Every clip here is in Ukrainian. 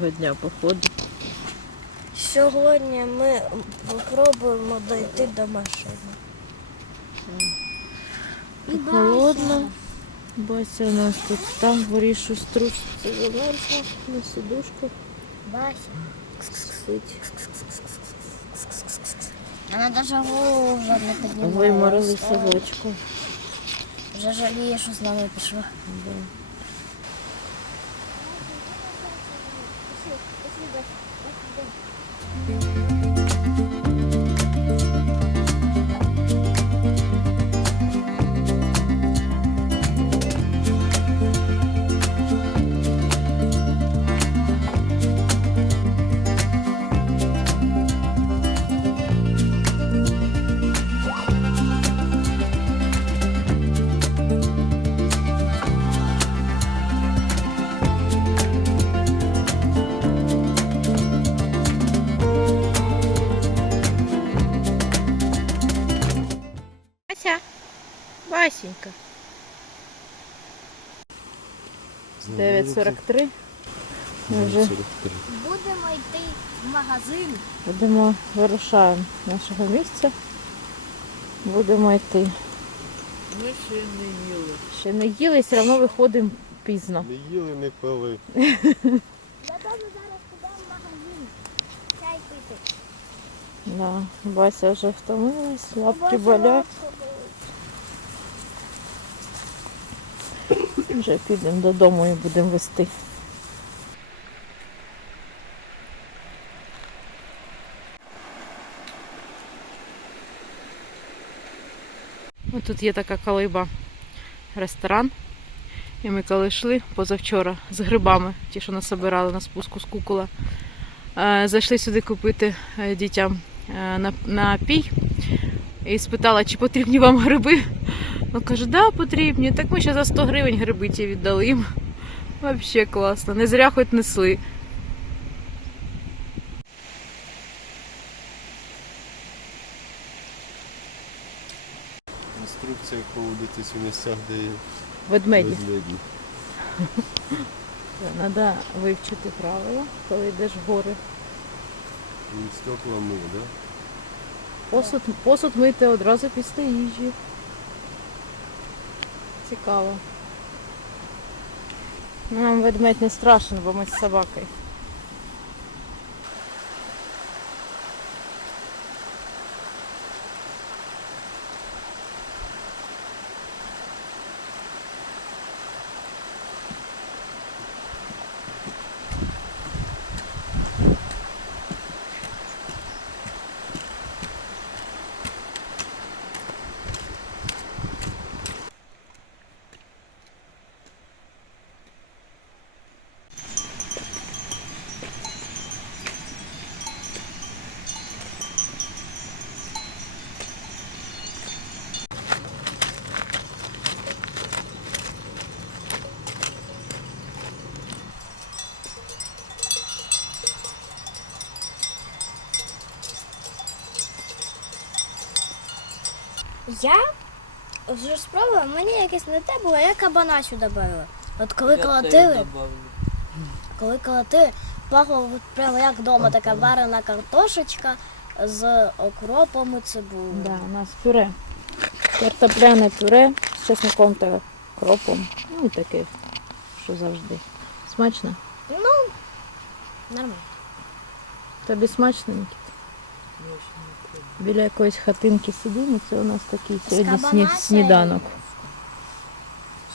четвертого дня походу. Сьогодні ми спробуємо дойти до машини. Холодно. Бася у нас тут там горі щось труситься, замерзла на сидушку. Бася. Вона навіть голову вже не піднімає. Виморили совочку. Вже жаліє, що з нами пішла. Да. 9.43. Ми вже Будемо йти в магазин. будемо вирушаємо з нашого місця. Будемо йти. Ми ще не їли. Ще не їли, все одно виходимо пізно. Не їли, не пили. Я там зараз підемо в магазин. Чай пити. Да. Вася вже втомилась, лапки болять. Вже підемо додому і будемо вести. Ось тут є така колиба ресторан. І ми коли йшли позавчора з грибами, ті, що насобирали на спуску з кукола. Е, Зайшли сюди купити е, дітям е, на- напій і спитала, чи потрібні вам гриби. Він каже, да, потрібні. Так ми ще за 100 гривень гриби ті віддали їм. Взагалі класно. Не зря хоч несли. Інструкція, поводитись у місцях, де є Ведмеді. ведмеді. Треба вивчити правила, коли йдеш в гори. І стекла ми, да? Посуд, посуд мити одразу після їжі. Цікаво. Нам ведмедь не страшен, бо ми з собакою. Я вже спробувала, мені якесь не те було, я кабана сюди бавила. От коли Я колотили, коли колотили, пахло прямо як вдома така варена картошечка з окропом і цибулею. Да, у нас пюре. Картопляне пюре з чесником та кропом. Ну і таке, що завжди. Смачно? Ну, нормально. Тобі смачно, Нікіт? Я ще не пробував. Біля якоїсь хатинки сидимо, це у нас такий сьогодні сні- сніданок.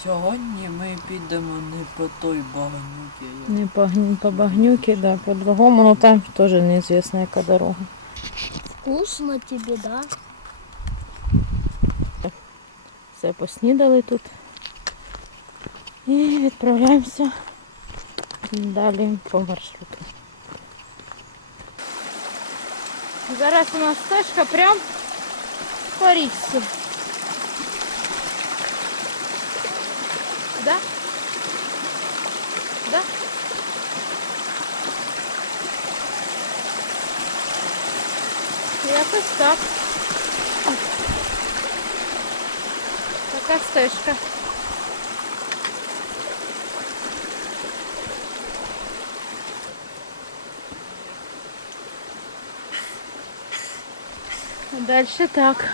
Сьогодні ми підемо не по той баганюки. Не по, по багнюки, да, по другому, ну там теж неізвісна яка дорога. Вкусно тобі, да? Все поснідали тут. І відправляємося далі по маршруту. Зараз у нас стежка прям по річці. Да? Да? Якось так. Така стежка. Далі так.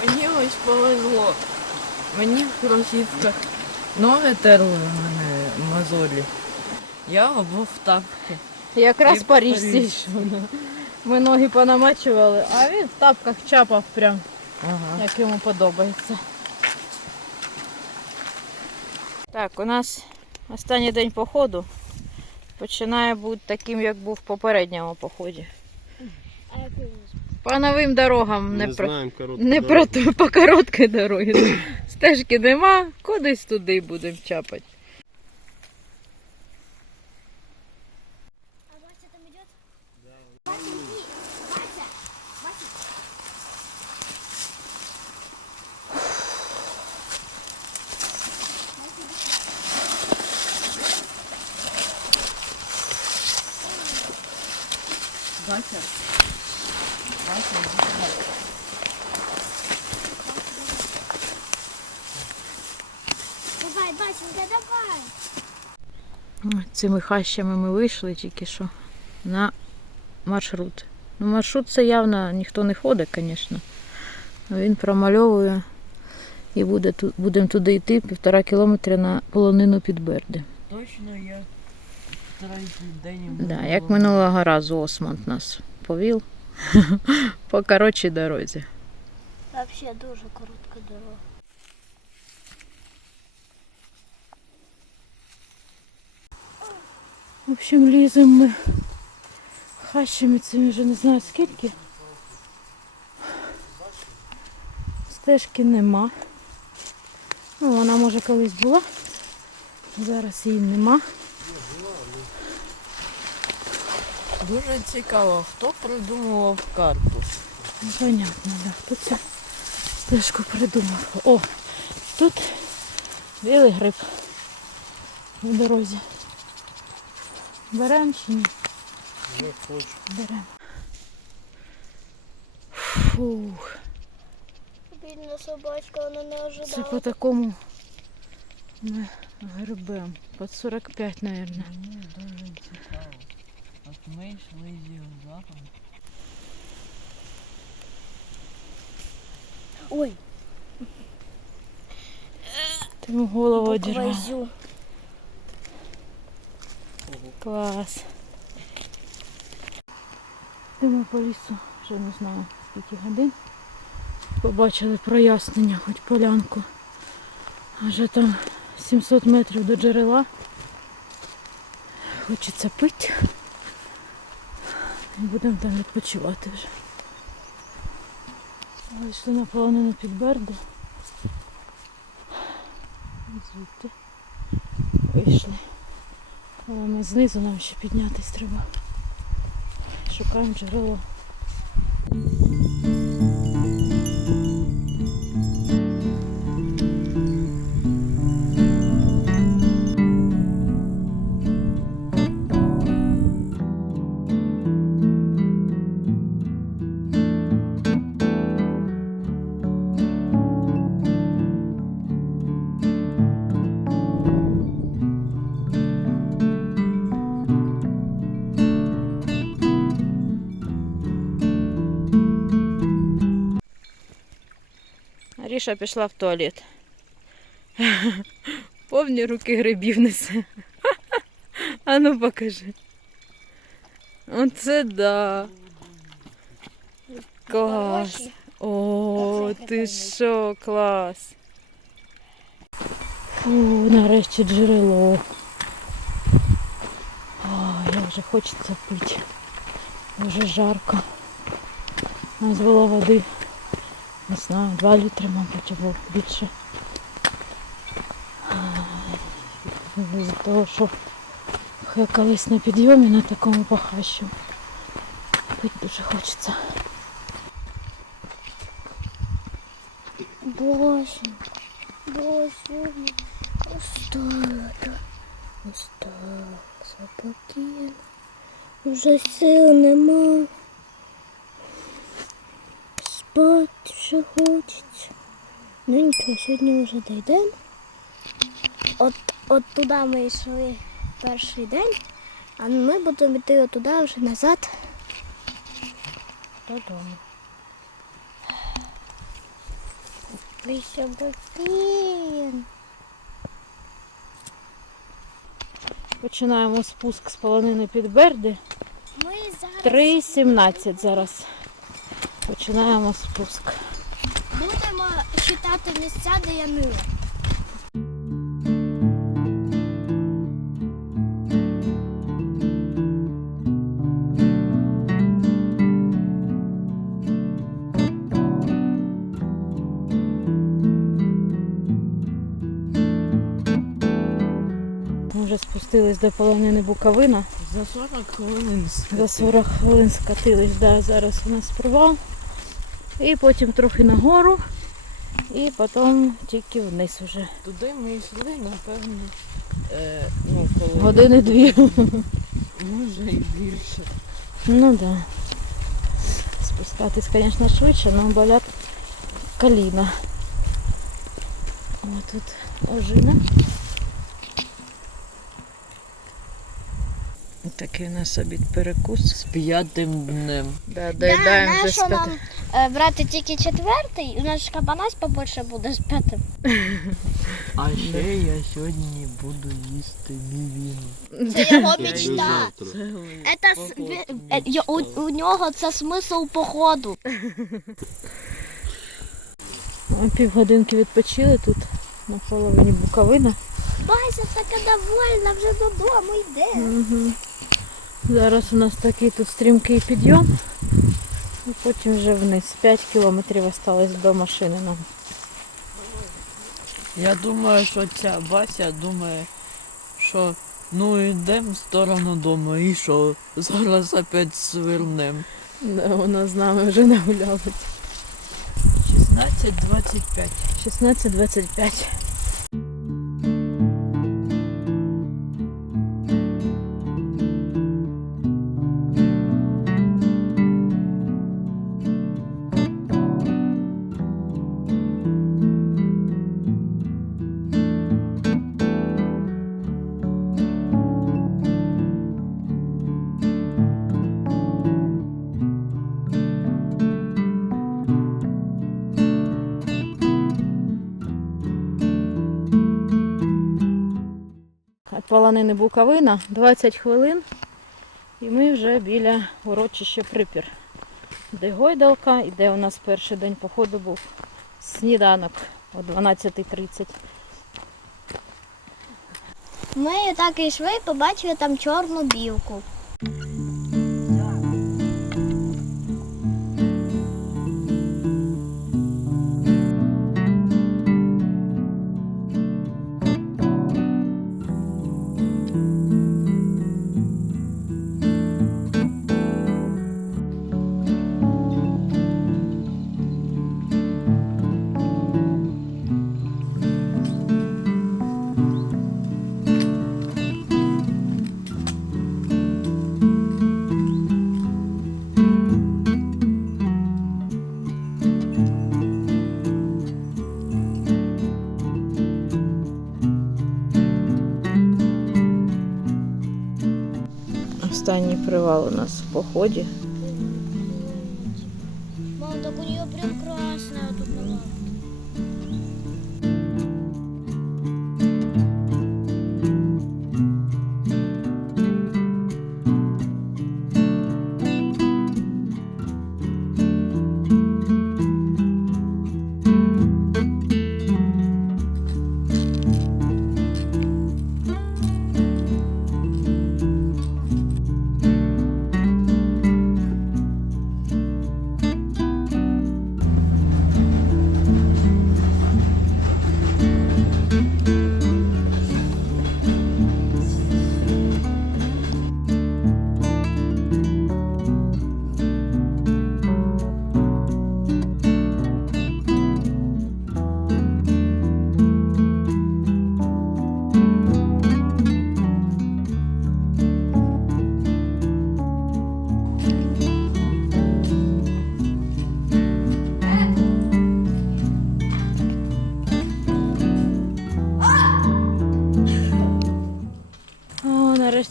Мені ось повезло. Мені в кросівках ноги терли в мене мозолі. Я обув тапки. Якраз І Парижці йшов. Ми ноги понамачували, а він в тапках чапав прям, Ага. як йому подобається. Так, у нас останній день походу починає бути таким, як був в попередньому поході. По новим дорогам, Не, не, про, знаємо не про по короткій дорозі. Стежки нема, кудись туди будемо чапати. А Вася там идет? Вася, иди! Вася! Вася! Бачиш? Бачиш? Давай, Басенька, давай! Цими хащами ми вийшли тільки що на маршрут. Ну, маршрут це явно ніхто не ходить, звісно. Він промальовує і буде, ту- будемо туди йти півтора кілометри на полонину під Берди. Точно я третій день. Да, як минулого разу Осмонд нас повів по коротшій дорозі. Вообще дуже коротка дорога. В общем, ліземо ми хащами цими вже не знаю скільки. Стежки нема. Ну, вона може колись була. Зараз її нема. Дуже цікаво, хто придумував карту. Непонятно, да. Хто цю стежку придумав. О, тут білий гриб на дорозі. Беремо чи ні? Хочу. Беремо. Фух. Бідна собачка, вона не Це ожидала. по такому ми грибем. Под 45, мабуть. Мені дуже цікаво. От ми йшли зі запахом. Ой, Ти йому голову одірвав. Клас. Йдемо по лісу, вже не знаю скільки годин. Побачили прояснення, хоч полянку. А Вже там 700 метрів до джерела. Хочеться пити. І будемо там відпочивати вже. Вийшли на полонину під Берди. Звідти вийшли. Але ми знизу нам ще піднятись треба. Шукаємо джерело. Аріша пішла в туалет. Повні руки грибів несе. А ну покажи. Оце да. Клас. О, ти що, клас. Фу, нарешті джерело. О, я вже хочеться пити. Дуже жарко. У нас було води, не знаю, 2 літри, мабуть, або більше. З того, що я колись на підйомі на такому похащу. Пити дуже хочеться. Босенька, босенька, ось так, ось так, спокійно. Вже сил нема. Спати вже хочеться. Ну нічого, сьогодні вже дійдемо. От, от туди ми йшли перший день, а ми будемо йти от туди вже назад додому. Вийшов басейн. Починаємо спуск з полонини під Берди. Ми зараз 3.17 зараз. Починаємо спуск. будемо читати місця, де я мила. Ми до полонини Буковина. За 40 хвилин. За 40 хвилин скатились. Да, зараз у нас привал. І потім трохи нагору. І потім тільки вниз вже. Туди ми йшли, напевно, е, ну, коли Години дві. може і більше. Ну да. Спускатись, звісно, швидше, але болять коліна. О, тут ожина. Такий у нас обід перекус. З п'ятим днем. Да, Да, нащо нам е, брати тільки четвертий, у нас ж кабанась побольше буде з п'ятим. А ще я сьогодні буду їсти мівіну. Це його мечта. Это с- ві- е, й- у, у нього це смисл походу. Ми півгодинки відпочили тут на половині Буковина. Бася така довольна, вже додому йде. Угу. Зараз у нас такий тут стрімкий підйом. І потім вже вниз. 5 кілометрів осталось до машини нам. Я думаю, що ця Бася думає, що ну йдемо в сторону дому і що зараз опять свернем. Да, вона з нами вже нагулялась. 16.25. 16.25. Полонини Буковина 20 хвилин. І ми вже біля урочища Припір. Де гойдалка і де у нас перший день походу був сніданок о 12.30. Ми так і йшли, побачили там чорну білку. Останній привал у нас в поході.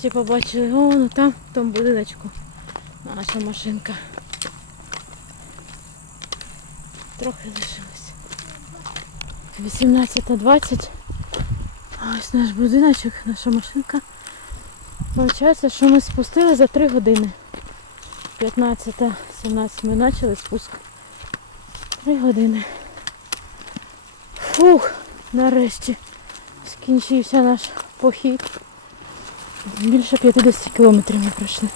Нарешті побачили. О, ну там, в тому будиночку. Наша машинка. Трохи лишилось. 18.20. А Ось наш будиночок, наша машинка. Получається, що ми спустили за 3 години. 15-17 ми почали спуск. 3 години. Фух, нарешті скінчився наш похід. Більше 50 кілометрів ми пройшли.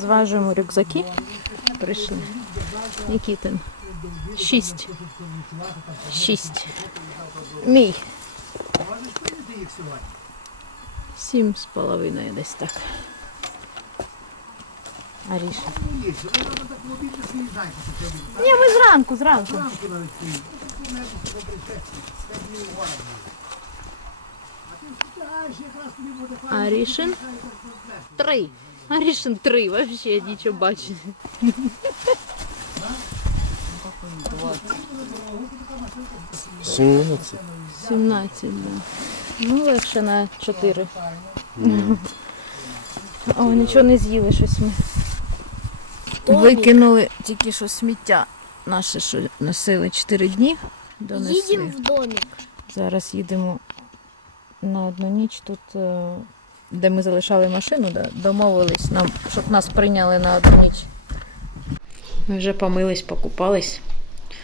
Зважуємо рюкзаки. Прийшли. Який там? Шість. Шість. Мій. Сім з половиною десь так. Аріша. Ні, ми зранку, зранку. Арішин три. Арішин три, вообще нічого бачить. 17. 17, да. Ну, легше на 4. О, нічого не з'їли щось ми. Викинули тільки що сміття наше, що носили 4 дні. Донесли. Їдемо в домик. Зараз їдемо на одну ніч тут, е, де ми залишали машину, домовились нам, щоб нас прийняли на одну ніч. Ми вже помились, покупались,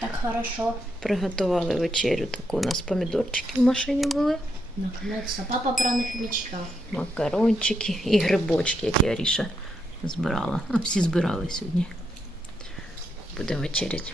Так хорошо. приготували вечерю. Таку у нас помідорчики в машині були, Наконец-то папа про них мечтав. макарончики і грибочки, які Аріша збирала. А всі збирали сьогодні. Будемо вечеряти.